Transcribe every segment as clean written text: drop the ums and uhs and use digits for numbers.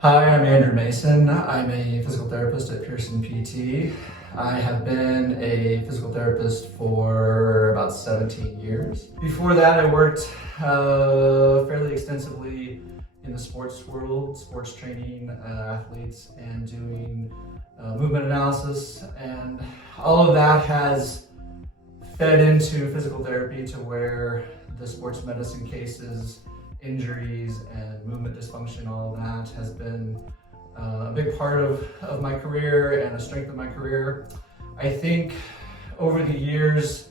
Hi, I'm Andrew Mason. I'm a physical therapist at Pearson PT. I have been a physical therapist for about 17 years. Before that, I worked fairly extensively in the sports world, sports training athletes and doing movement analysis. And all of that has fed into physical therapy to where the sports medicine cases, injuries and movement dysfunction, all of that has been a big part of my career and a strength of my career. I think over the years,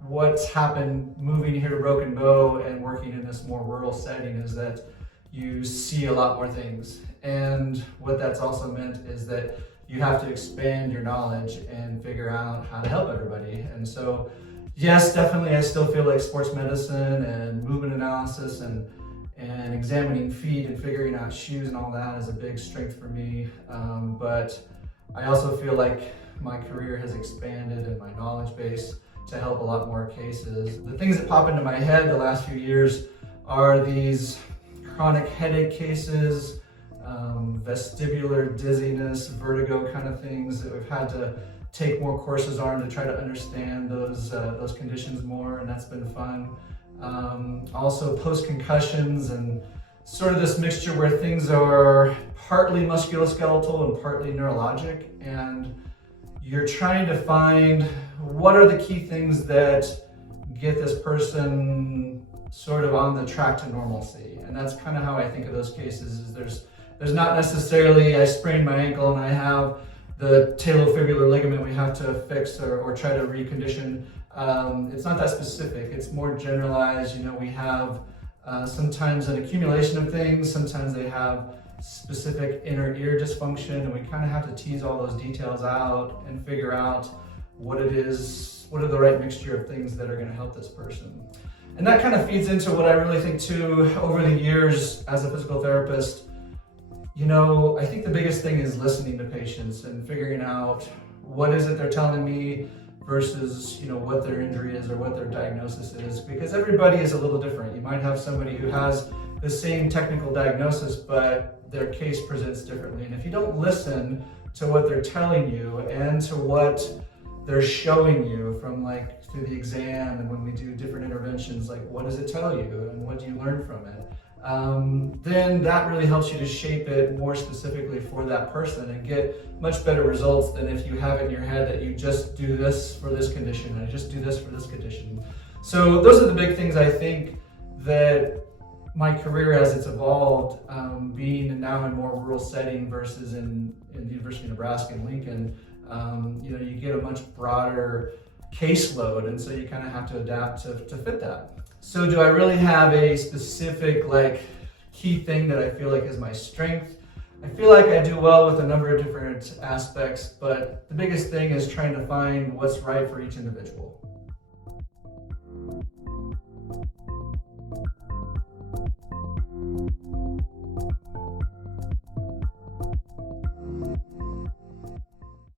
what's happened moving here to Broken Bow and working in this more rural setting is that you see a lot more things. And what that's also meant is that you have to expand your knowledge and figure out how to help everybody. And so yes, definitely I still feel like sports medicine and movement analysis and examining feet and figuring out shoes and all that is a big strength for me. But I also feel like my career has expanded and my knowledge base to help a lot more cases. The things that pop into my head the last few years are these chronic headache cases, vestibular dizziness, vertigo kind of things that we've had to take more courses on to try to understand those conditions more, and that's been fun. Also post-concussions and sort of this mixture where things are partly musculoskeletal and partly neurologic, and you're trying to find what are the key things that get this person sort of on the track to normalcy. And that's kind of how I think of those cases. Is there's not necessarily I sprained my ankle and I have the talofibular ligament we have to fix or try to recondition. It's not that specific. It's more generalized. We have sometimes an accumulation of things. Sometimes they have specific inner ear dysfunction, and we kind of have to tease all those details out and figure out what it is, what are the right mixture of things that are going to help this person. And that kind of feeds into what I really think too, over the years as a physical therapist. I think the biggest thing is listening to patients and figuring out what is it they're telling me versus, what their injury is or what their diagnosis is, because everybody is a little different. You might have somebody who has the same technical diagnosis, but their case presents differently. And if you don't listen to what they're telling you and to what they're showing you from through the exam and when we do different interventions, what does it tell you and what do you learn from it? Then that really helps you to shape it more specifically for that person and get much better results than if you have it in your head that you just do this for this condition and just do this for this condition. So those are the big things I think that my career as it's evolved, being now in more rural setting versus in the University of Nebraska in Lincoln, you get a much broader caseload, and so you kind of have to adapt to fit that. So do I really have a specific key thing that I feel like is my strength? I feel like I do well with a number of different aspects, but the biggest thing is trying to find what's right for each individual.